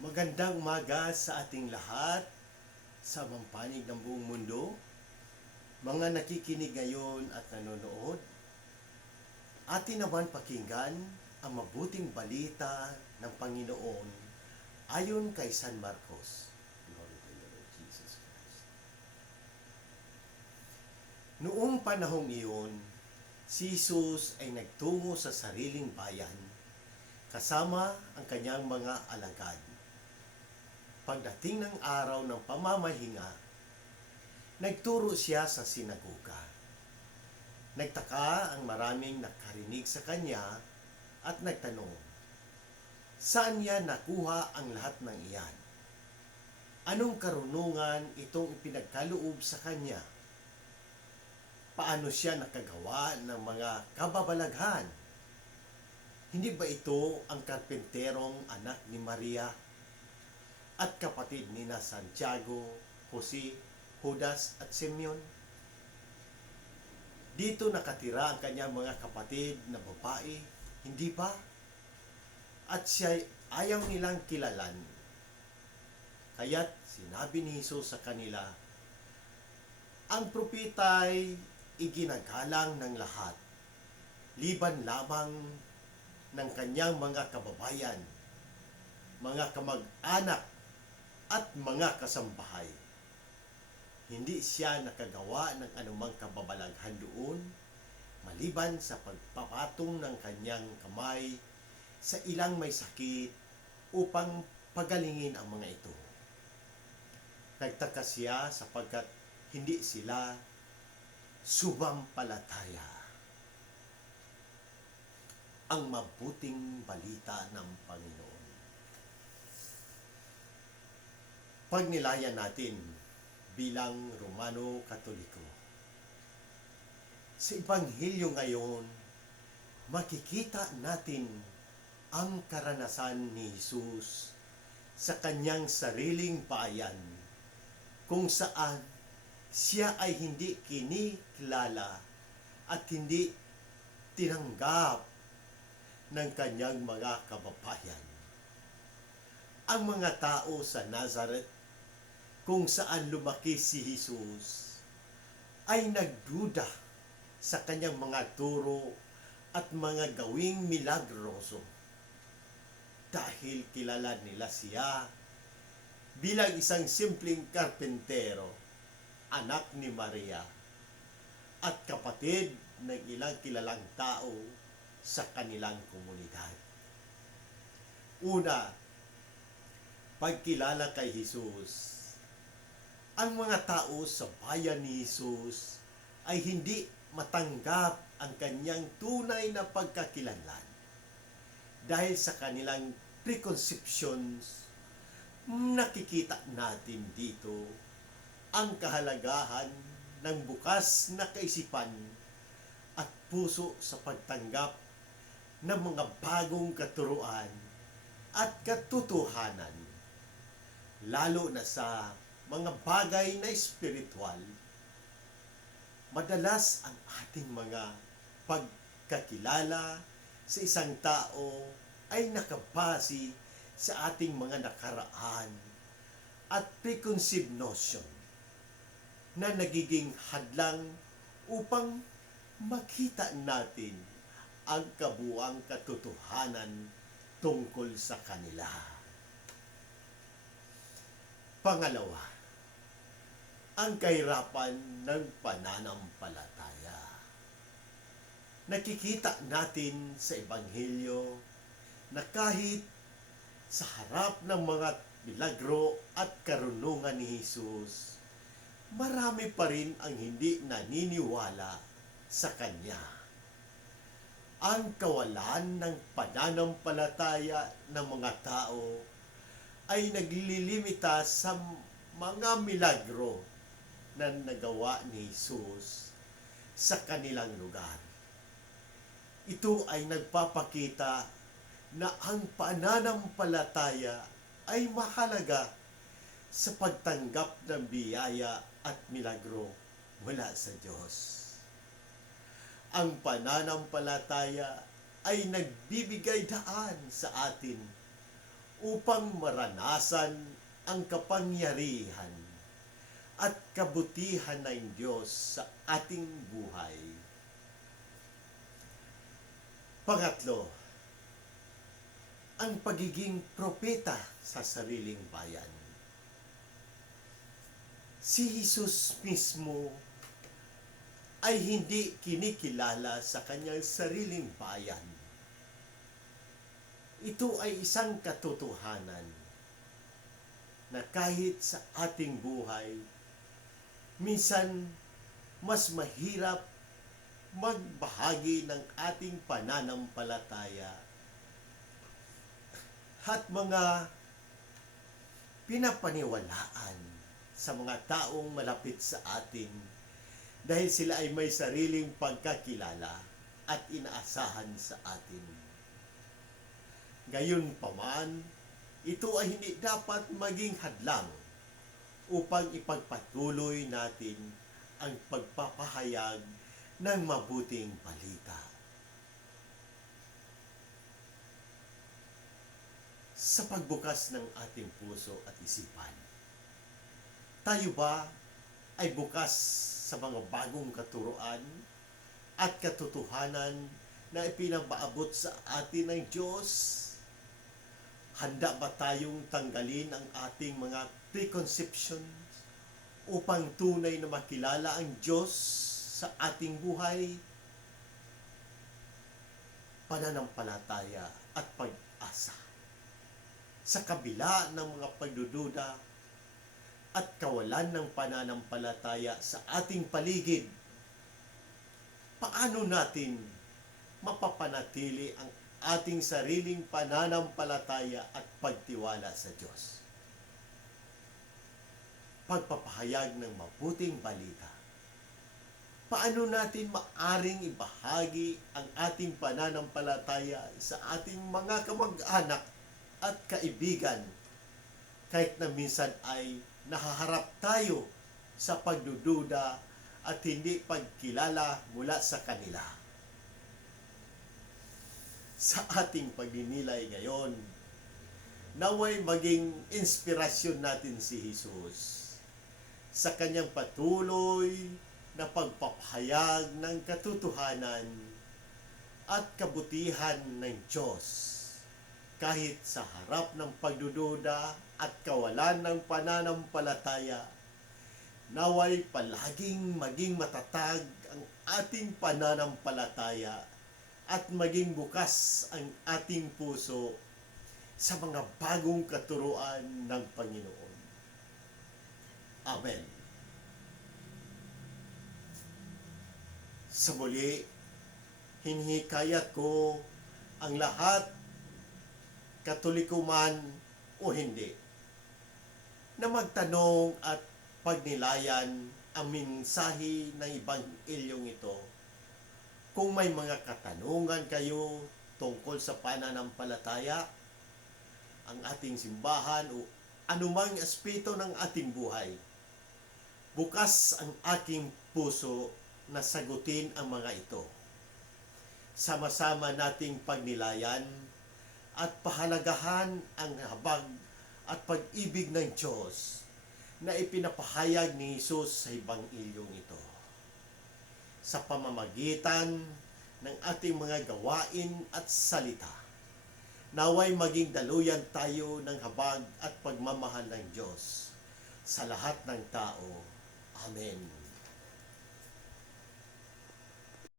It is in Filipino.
Magandang umaga sa ating lahat sa panig ng buong mundo. Mga nakikinig ngayon at nanonood, atin naman pakinggan ang mabuting balita ng Panginoon ayon kay San Marcos. Glory to you, Lord Jesus Christ. Noong panahong iyon, si Jesus ay nagtungo sa sariling bayan kasama ang kanyang mga alagad. Pagdating ng araw ng pamamahinga, nagturo siya sa sinagoga. Nagtaka ang maraming nakarinig sa kanya at nagtanong, saan niya nakuha ang lahat ng iyan? Anong karunungan itong ipinagkaloob sa kanya? Paano siya nakagawa ng mga kababalaghan? Hindi ba ito ang karpenterong anak ni Maria at kapatid nina Santiago, Jose, Judas at Simeon? Dito nakatira ang kanyang mga kapatid na babae, hindi ba? At siya ayaw nilang kilalan. Kaya't sinabi ni Jesus sa kanila, ang propeta ay iginagalang ng lahat, liban lamang ng kanyang mga kababayan, mga kamag-anak at mga kasambahay. Hindi siya nakagawa ng anumang kababalaghan doon, maliban sa pagpapatong ng kanyang kamay sa ilang may sakit upang pagalingin ang mga ito. Nagtaka siya sapagkat hindi sila sumampalataya. Ang mabuting balita ng Panginoon. Pagnilayan natin bilang Romano Katoliko. Sa Ebanghelyo ngayon, makikita natin ang karanasan ni Jesus sa kanyang sariling bayan, kung saan siya ay hindi kinikilala at hindi tinanggap ng kanyang mga kababayan. Ang mga tao sa Nazareth, kung saan lumaki si Jesus, ay nagduda sa kanyang mga turo at mga gawing milagroso dahil kilala nila siya bilang isang simpleng karpentero, anak ni Maria, at kapatid ng ilang kilalang tao sa kanilang komunidad. Una, pagkilala kay Jesus. Ang mga tao sa bayan ni Jesus ay hindi matanggap ang kanyang tunay na pagkakilanlan dahil sa kanilang preconceptions. Nakikita natin dito ang kahalagahan ng bukas na kaisipan at puso sa pagtanggap ng mga bagong katuruan at katotohanan, lalo na sa mga bagay na espiritual. Madalas ang ating mga pagkakilala sa isang tao ay nakabase sa ating mga nakaraan at preconceived notion na nagiging hadlang upang makita natin ang kabuuang katotohanan tungkol sa kanila. Pangalawa, ang kahirapan ng pananampalataya. Nakikita natin sa Ebanghelyo na kahit sa harap ng mga milagro at karunungan ni Jesus, marami pa rin ang hindi naniniwala sa Kanya. Ang kawalan ng pananampalataya ng mga tao ay naglilimita sa mga milagro na nagawa ni Jesus sa kanilang lugar. Ito ay nagpapakita na ang pananampalataya ay mahalaga sa pagtanggap ng biyaya at milagro mula sa Diyos. Ang pananampalataya ay nagbibigay daan sa atin upang maranasan ang kapangyarihan at kabutihan ng Diyos sa ating buhay. Pangatlo, ang pagiging propeta sa sariling bayan. Si Jesus mismo ay hindi kinikilala sa kanyang sariling bayan. Ito ay isang katotohanan na kahit sa ating buhay, minsan mas mahirap magbahagi ng ating pananampalataya at mga pinapaniwalaan sa mga taong malapit sa atin dahil sila ay may sariling pagkakilala at inaasahan sa atin. Gayunpaman, ito ay hindi dapat maging hadlang upang ipagpatuloy natin ang pagpapahayag ng mabuting balita. Sa pagbukas ng ating puso at isipan, tayo ba ay bukas sa mga bagong katuruan at katotohanan na ipinabaabot sa atin ng Diyos? Handa ba tayong tanggalin ang ating mga preconceptions upang tunay na makilala ang Diyos sa ating buhay? Pananampalataya at pag-asa. Sa kabila ng mga pagdududa at kawalan ng pananampalataya sa ating paligid, paano natin mapapanatili ang ating sariling pananampalataya at pagtiwala sa Diyos? Pagpapahayag ng mabuting balita. Paano natin maaring ibahagi ang ating pananampalataya sa ating mga kamag-anak at kaibigan kahit na minsan ay nahaharap tayo sa pagdududa at hindi pagkilala mula sa kanila? Sa ating pagninilay ngayon, naway maging inspirasyon natin si Jesus sa kanyang patuloy na pagpapahayag ng katotohanan at kabutihan ng Diyos kahit sa harap ng pagdududa at kawalan ng pananampalataya. Naway palaging maging matatag ang ating pananampalataya at maging bukas ang ating puso sa mga bagong katuruan ng Panginoon. Amen. Sa muli, hinihikayat ko ang lahat, Katoliko man o hindi, na magtanong at pagnilayan ang mensahe ng Ebangelyong ito. Kung may mga katanungan kayo tungkol sa pananampalataya, ang ating simbahan o anumang aspeto ng ating buhay, bukas ang aking puso na sagutin ang mga ito. Sama-sama nating pagnilayan at pahalagahan ang habag at pag-ibig ng Diyos na ipinapahayag ni Jesus sa Ebangelyong ito. Sa pamamagitan ng ating mga gawain at salita, naway maging daluyan tayo ng habag at pagmamahal ng Diyos sa lahat ng tao. Amen.